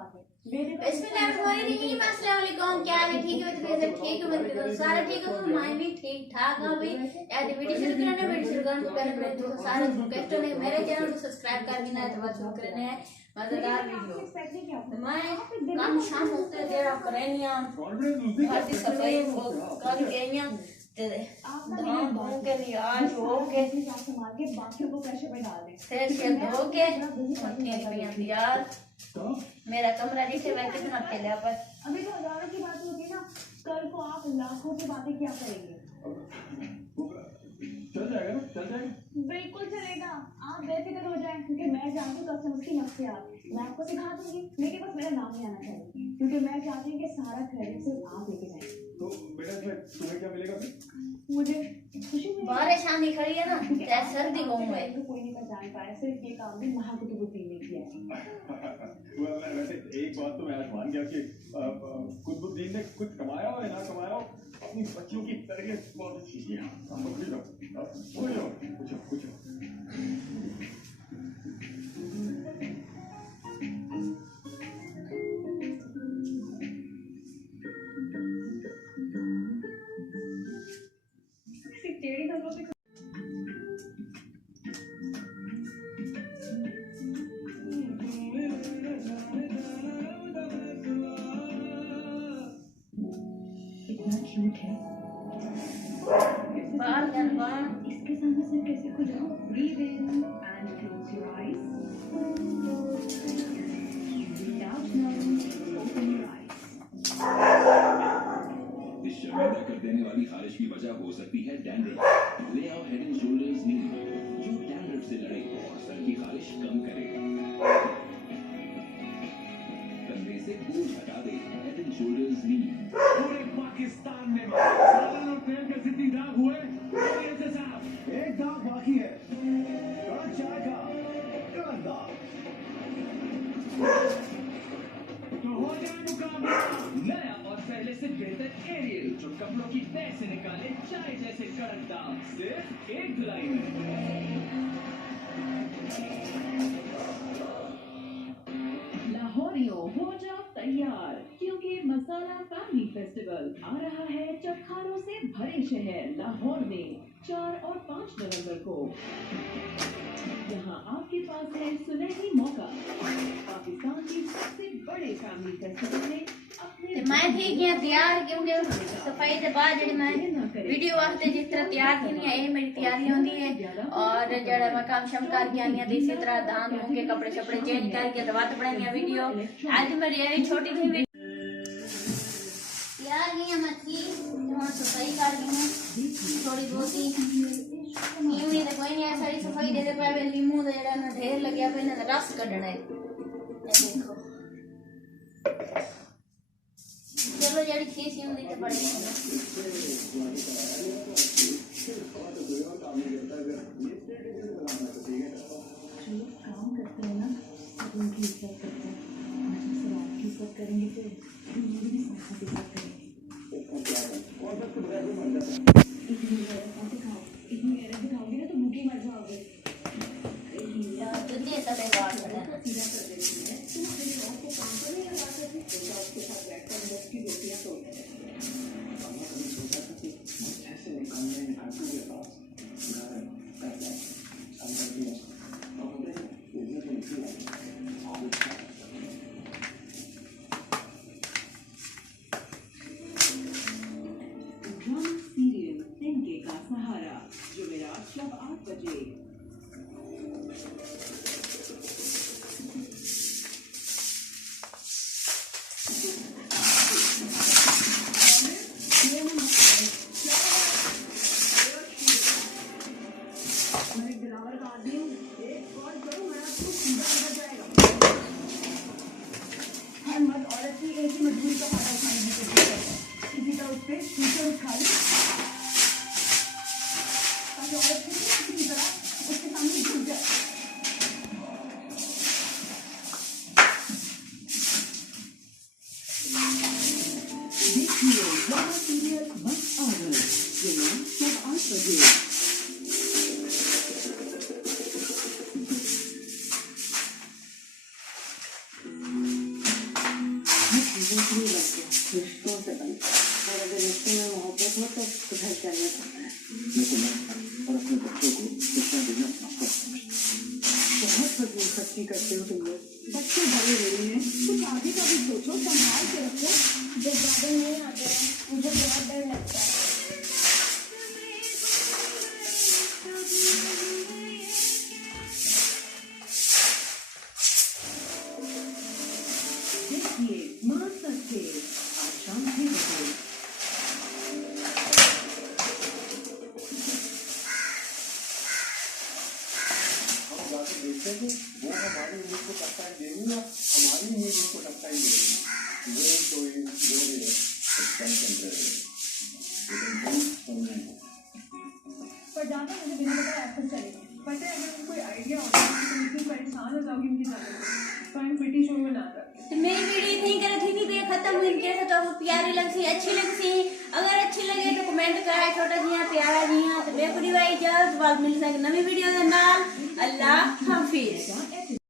बिस्मिल्लाहिर्रहमानिर्रहीम, अस्सलाम वालेकुम। क्या हाल है? ठीक है? तो ठीक है, मैं सारा ठीक है, मैं भी ठीक ठाक हूं। भाई यार वीडियो शुरू करने तो पहले मेरे तो सारे रिक्वेस्ट है मेरे चैनल को सब्सक्राइब कर देना है, तो बात शुरू करने हैं मजेदार वीडियो। मैं काम शाम होते देर करेनिया घर की सफाई कर गईया ते धाम के लिए आज हो के संभाल के बाकियों को प्रेशर पे डाल दे, फिर से धो के मट्टी पियां यार। मेरा कमरा देखे भाई कितना फैला पर। अभी तो हजारों की बात होती है ना, कल को आप लाखों की बातें क्या करेंगे? चल जाएगा ना, चल जाएगा, बिल्कुल चलेगा। आप बेफिक्र हो जाएं, क्योंकि मैं जानती हूँ कस्टमर की नफ्सियात। मैं आपको सिखा दूंगी, लेकिन बस मेरा नाम नहीं आना चाहिए, क्योंकि मैं चाहती हूँ कि सारा क्रेडिट सिर्फ आप लेके जाएं। तो बेटा तुम्हें क्या मिलेगा फिर? मुझे खुशी मिलेगी। बारिश आनी खड़ी है ना, चाहे सर्दी हो है तो कोई नहीं पहचान पाया, सिर्फ ये काम भी महाकुतुबुद्दीन ने किया है। वैसे एक बात तो मैं आज मान गया कि कुतुबुद्दीन ने कुछ कमाया हो या ना कमाया हो, अपनी बच्चियों की तरबियत बहुत अच्छी की है। कुछ टेढ़ी नजरों से क्यूट है। बाल गनवा इसके सामने से कैसे खुद जाओ। Breathe in and close your eyes. Breathe out now. Open your eyes. इस शर्मिंदा कर देने वाली खारिश की वजह हो सकती है डैंड्रफ। ले आओ हेड एंड शोल्डर्स नीम, जो डैंड्रफ से लड़े और सर की खारिश कम करे। कंधे से बोझ हटा दे, हेड एंड शोल्डर्स नीम। पूरे पाकिस्तान में सालन और तेल के जितनी दाग हुए, एक दाग बाकी है, कड़क चाय का कड़क दाग। तो हो जाए मुकाबला। नया और पहले से बेहतर एरियल, जो कपड़ों की तह से निकाले चाय जैसे कड़क दाग, सिर्फ एक धुलाई में। लाहौरियों हो जाओ तैयार, क्योंकि मसाला फैमिली फेस्टिवल आ रहा है चटखारों से भरे शहर लाहौर में 4 और 5 नवंबर को। यहाँ आपके पास है सुनहरी मौका पाकिस्तान की सबसे बड़े फैमिली फेस्टिवल में अपने मैं ठीक है तैयार, क्योंकि सफाई के बाद जड़ी मैं वीडियो वास्ते जिस तरह तैयार की है, ये मेरी तैयारी होती है। और जड़ा मैं काम शम करके आनी है, इसी तरह दान धो के कपड़े शपड़े चेंज करके दवा बनाई वीडियो। आज मेरी यही छोटी सी वीडियो तैयार की है, मच्छी सफाई कर दी है थोड़ी बहुत ही तो कोई नहीं सारी सफाई दे पाए। लीमू का जरा ढेर लगे पे ना रस कढ़ना है, देखो चलो जड़ी चीज सी होंदी तो बड़ी काम करते हैं ना, उनकी इज्जत करते हैं। जब आपकी इज्जत करेंगे तो मेरी भी साथ इज्जत करेंगे। इतनी गैरत दिखाओगे ना तो भूखी मर जाओगे। तुझे सब बात है सीधा कर देती है, तुम अपने शौक को काम पर नहीं लगा सकते, तो शौक के साथ बैठकर मुफ्त की रोटियां तोड़ते हैं। ऐसे निकालने में आपको के पास ड्रामा सीरियल तिनके का सहारा, जो मेरा शब 8 बजे। मैं एक दिलावर का आदमी हूँ, एक कॉल करूँ मैं आपको सीधा अंदर जाएगा। हर मर्द औरत की एक ही मजबूरी का फायदा उठाने की कोशिश करता है, किसी का उस पे शीशे उठा ले ताकि औरत किसी की तरह उसके सामने झुक जाए। देखिए ड्रामा सीरियल वक्त ऑर्डर, जो शब 8 बजे। नहीं बनते, रिश्तों से बनते हैं। और अगर रिश्ते में मोहब्बत हो तो घर चलना पड़ता है। मैं तुम्हें और अपने बच्चों को शिक्षा देना अपना फर्ज समझता हूँ। बहुत फजूल खर्ची करते हो तुम लोग। बच्चे बड़े हो रहे हैं, कुछ आगे का भी सोचो, संभाल के रखो। जब ज्यादा नहीं आते हैं मुझे बहुत डर लगता है। देखिए मां सत्य आज शाम 6 बजे। हम जाके देखते हैं कि वो हमारी उम्मीद को टक्कर दे रही है या हमारी उम्मीद उसको टक्कर दे रही है। वो तो जो है पर ज्यादा मुझे बिना बताए एक्सेस चलेगा। पता है अगर उनको कोई आइडिया होता है तो इतनी परेशान हो जाओगी उनकी जाने से। फाइन पिटी शो में ना कर। तो मेरी वीडियो इतनी कर थी कि ये खत्म हुई कैसे तो आपको प्यारी लगती अच्छी लगती। अगर अच्छी लगे तो कमेंट कराए छोटा जी प्यारा जी तो बेकुड़ी भाई जल्द मिल सके नवी वीडियो के नाल। अल्लाह हाफिज।